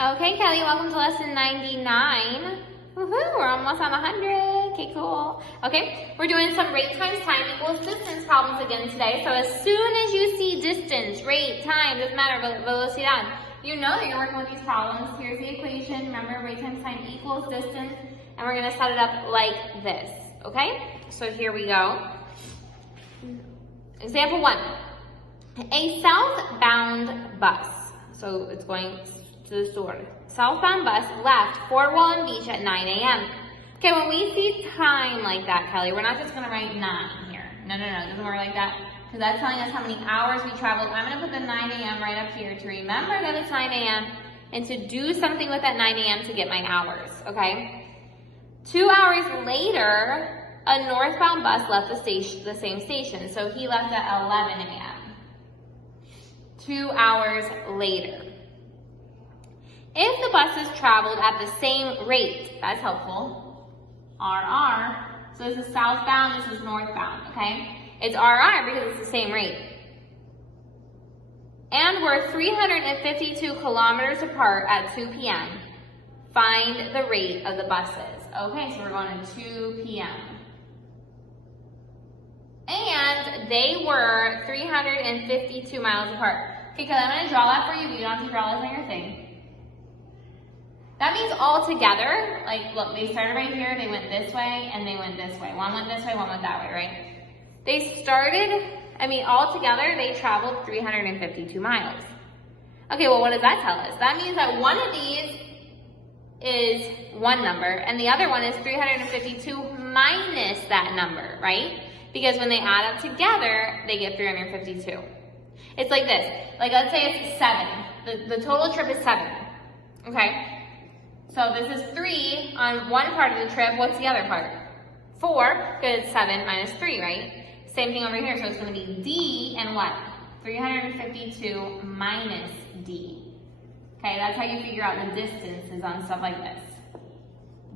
Okay, Kelly, welcome to lesson 99. Woohoo, we're almost on 100. Okay, cool. Okay, we're doing some rate times time equals distance problems again today. So as soon as you see distance, rate, time, doesn't matter, velocidad, you know that you're working with these problems. Here's the equation. Remember, rate times time equals distance. And we're going to set it up like this. Okay, so here we go. Example 1. A southbound bus. So it's going to the store. Southbound bus left Fort Wallen Beach at 9 a.m. Okay, when we see time like that, Kelly, we're not just going to write 9 here. No, it doesn't work like that. Because that's telling us how many hours we traveled. I'm going to put the 9 a.m. right up here to remember that it's 9 a.m. and to do something with that 9 a.m. to get my hours, okay? 2 hours later, a northbound bus left the same station. So he left at 11 a.m. 2 hours later. If the buses traveled at the same rate, that's helpful, RR, so this is southbound, this is northbound, okay? It's RR because it's the same rate. And we're 352 kilometers apart at 2 p.m. Find the rate of the buses. Okay, so we're going to 2 p.m. And they were 352 miles apart. Okay, Kelly, I'm going to draw that for you, but you don't have to draw this on your thing. That means all together, like, look, they started right here, they went this way, and they went this way. One went this way, one went that way, right? They started, all together, they traveled 352 miles. Okay, well, what does that tell us? That means that one of these is one number, and the other one is 352 minus that number, right? Because when they add up together, they get 352. It's like this. Like, let's say it's 7. The total trip is 7, okay? So this is 3 on one part of the trip. What's the other part? 4, because it's 7 minus 3, right? Same thing over here. So it's going to be D and what? 352 minus D. Okay, that's how you figure out the distances on stuff like this.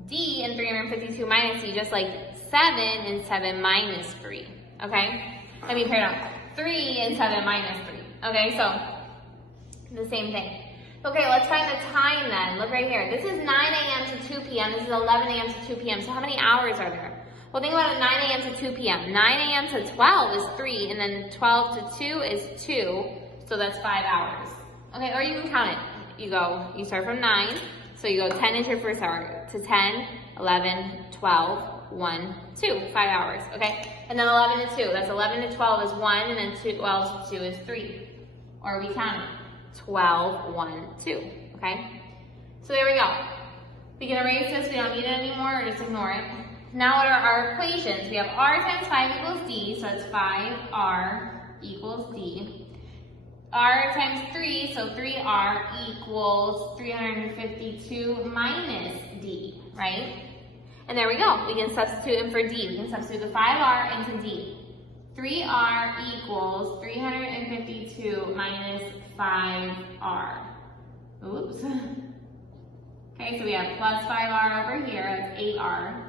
D and 352 minus D, just like 7 and 7 minus 3. Okay? 3 and 7 minus 3. Okay, so the same thing. Okay, let's find the time then. Look right here. This is 9 a.m. to 2 p.m. This is 11 a.m. to 2 p.m. So how many hours are there? Well, think about it, 9 a.m. to 2 p.m. 9 a.m. to 12 is 3, and then 12 to 2 is 2, so that's 5 hours. Okay, or you can count it. You start from 9, so you go 10 is your first hour, to 10, 11, 12, 1, 2, 5 hours, okay? And then 11 to 2, that's 11 to 12 is 1, and then 12 to 2 is 3. Or we count it. 12, 1, 2, okay? So there we go. We can erase this, we don't need it anymore, or just ignore it. Now what are our equations? We have R times 5 equals D, so it's 5R equals D. R times 3, so 3R equals 352 minus D, right? And there we go. We can substitute in for D. We can substitute the 5R into D. 3R equals 352 minus 5R. Oops. Okay, so we have plus 5R over here, that's 8R.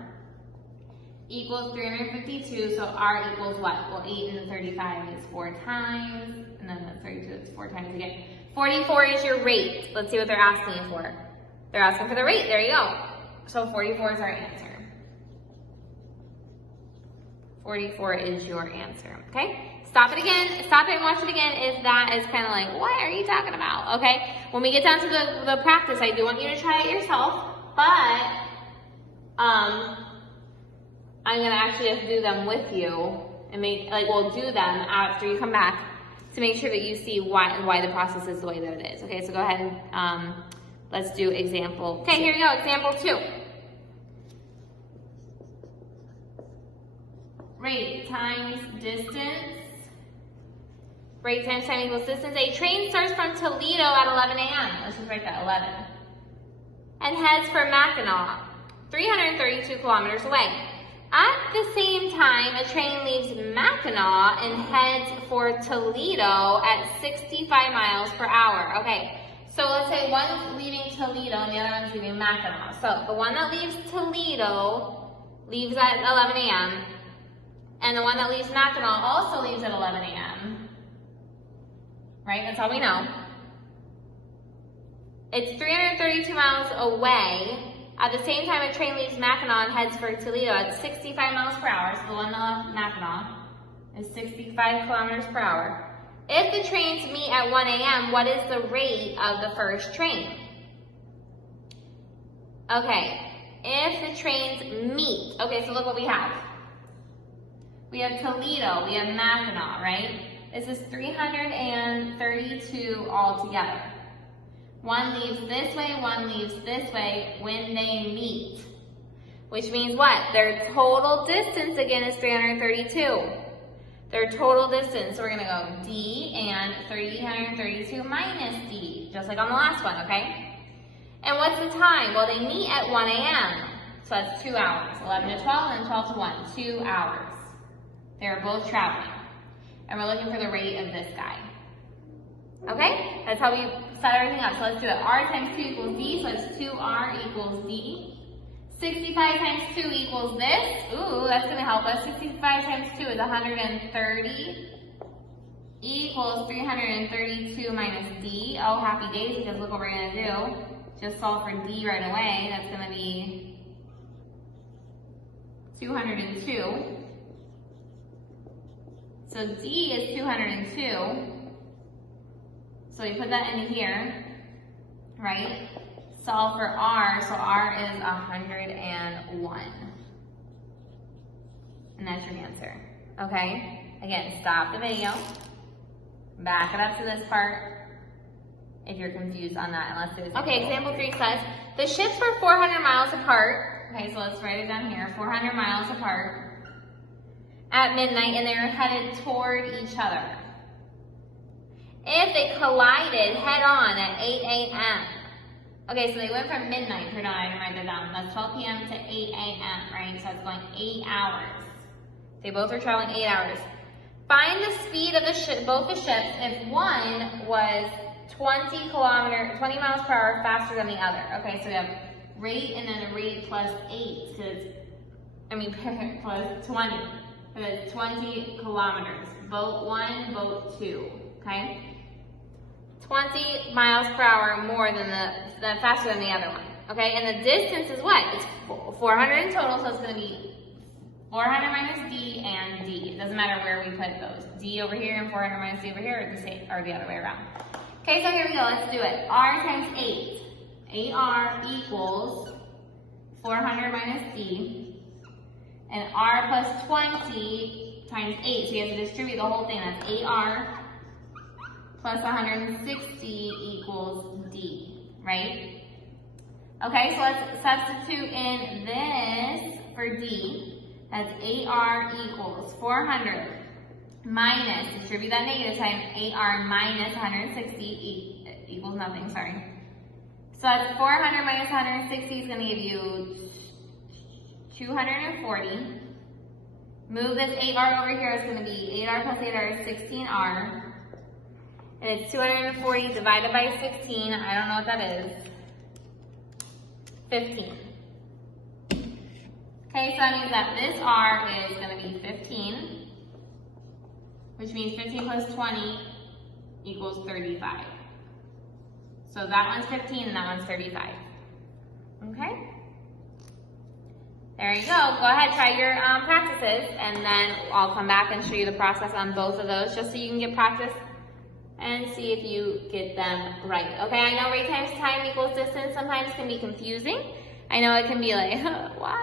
Equals 352, so R equals what? Well, 8 and 35 is 4 times, and then that's 32, it's 4 times again. 44 is your rate. Let's see what they're asking you for. They're asking for the rate, there you go. So 44 is our answer. 44 is your answer, okay? Stop it again, stop it and watch it again if that is kind of like, what are you talking about, okay? When we get down to the practice, I do want you to try it yourself, but I'm gonna actually just do them with you and we'll do them after you come back to make sure that you see why the process is the way that it is, okay? So go ahead and let's do example. Okay, here we go, example 2. Rate times distance. Rate times time equals distance. A train starts from Toledo at 11 a.m. Let's just write that, 11. And heads for Mackinac, 332 kilometers away. At the same time, a train leaves Mackinac and heads for Toledo at 65 miles per hour. Okay, so let's say one's leaving Toledo and the other one's leaving Mackinac. So the one that leaves Toledo leaves at 11 a.m. And the one that leaves Mackinac also leaves at 11 a.m. Right? That's all we know. It's 332 miles away. At the same time, a train leaves Mackinac and heads for Toledo at 65 miles per hour. So the one that left Mackinac is 65 kilometers per hour. If the trains meet at 1 a.m., what is the rate of the first train? Okay, if the trains meet. Okay, so look what we have. We have Toledo, we have Mackinac, right? This is 332 altogether. One leaves this way, one leaves this way when they meet. Which means what? Their total distance again is 332. Their total distance, so we're gonna go D and 332 minus D, just like on the last one, okay? And what's the time? Well, they meet at 1 a.m. So that's 2 hours, 11 to 12 and 12 to 1, 2 hours. They're both traveling. And we're looking for the rate of this guy. Okay? That's how we set everything up. So let's do it. R times 2 equals D, so it's 2R equals D. 65 times 2 equals this. Ooh, that's going to help us. 65 times 2 is 130 equals 332 minus D. Oh, happy days, because look what we're going to do. Just solve for D right away. That's going to be 202. So D is 202. So we put that in here, right? Solve for R, so R is 101. And that's your answer, okay? Again, stop the video. Back it up to this part if you're confused on that, and let's do this. Okay, example 3 says, the ships were 400 miles apart. Okay, so let's write it down here, 400 miles apart at midnight, and they were headed toward each other. If they collided head-on at 8 a.m., okay, so they went from midnight, hold on, I didn't write that down. That's 12 p.m. to 8 a.m., right? So it's going 8 hours. They both are traveling 8 hours. Find the speed of both the ships if one was 20 miles per hour faster than the other. Okay, so we have rate and then a rate plus 8, plus 20. So that's 20 kilometers. Boat 1, boat 2, okay? 20 miles per hour more than the faster than the other one, okay? And the distance is what? It's 400 in total, so it's going to be 400 minus D and D. It doesn't matter where we put those. D over here and 400 minus D over here or the other way around. Okay, so here we go. Let's do it. R times 8. 8R equals 400 minus D. And R plus 20 times 8. So you have to distribute the whole thing. That's 8R plus 160 equals D, right? Okay, so let's substitute in this for D. That's 8R equals 400 minus, distribute that negative sign, 8R minus 160 equals nothing, sorry. So that's 400 minus 160 is going to give you 240. Move this 8R over here, it's going to be 8R plus 8R is 16R. And it's 240 divided by 16, I don't know what that is, 15. Okay, so that means that this R is going to be 15, which means 15 plus 20 equals 35. So that one's 15 and that one's 35. Okay? There you go. Go ahead, try your practices, and then I'll come back and show you the process on both of those just so you can get practice and see if you get them right. Okay, I know rate times time equals distance sometimes can be confusing. I know it can be like, why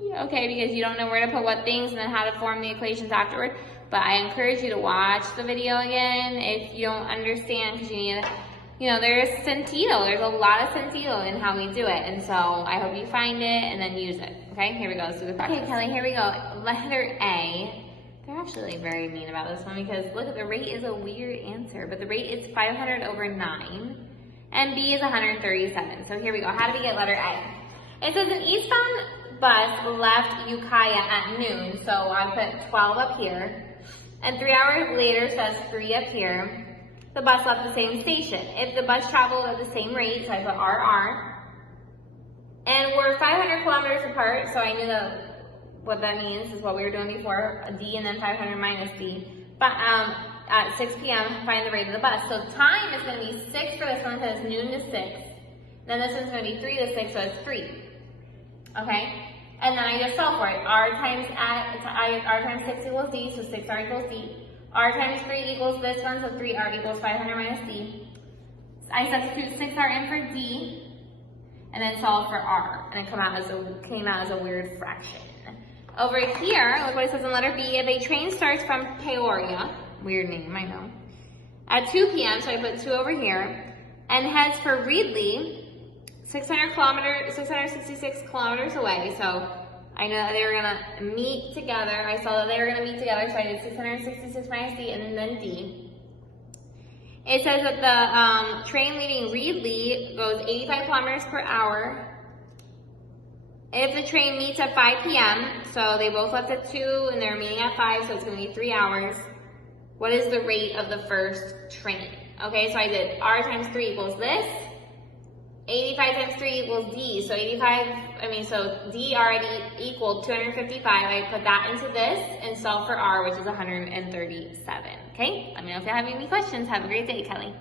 me? Okay, because you don't know where to put what things and then how to form the equations afterward. But I encourage you to watch the video again if you don't understand, because you need to, there's sentido. There's a lot of sentido in how we do it. And so I hope you find it and then use it. Okay, here we go. Let's do the practice. Okay, Kelly, here we go. Letter A. They're actually very mean about this one because look, the rate is a weird answer, but the rate is 500 over 9, and B is 137. So here we go. How do we get letter A? It says an eastbound bus left Ukiah at noon, so I put 12 up here, and 3 hours later says 3 up here. The bus left the same station. If the bus traveled at the same rate, so I put RR, and we're 500 kilometers apart, so I knew that what that means is what we were doing before, a D and then 500 minus D. But at 6 p.m., find the rate of the bus. So time is going to be 6 for this one because it's noon to 6. Then this one's gonna be 3 to 6, so it's 3. Okay? And then I just solve for it. R times 6 equals D, so 6R equals D. R times 3 equals this one, so 3R equals 500 minus D. I substitute 6R in for D, and then solve for R, and it came out as a weird fraction. Over here, look what it says in letter B. If a train starts from Peoria, weird name, I know, at 2 p.m., so I put 2 over here, and heads for Reedley, 666 kilometers away. So I know that they were gonna meet together. I saw that they were gonna meet together, so I did 666 minus D and then D. It says that the train leaving Reedley goes 85 kilometers per hour. If the train meets at 5 p.m., so they both left at 2 and they're meeting at 5, so it's gonna be 3 hours. What is the rate of the first train? Okay, so I did R times 3 equals this. 85 times 3 equals D. So so D already equaled 255. I put that into this and solve for R, which is 137. Okay? Let me know if you have any questions. Have a great day, Kelly.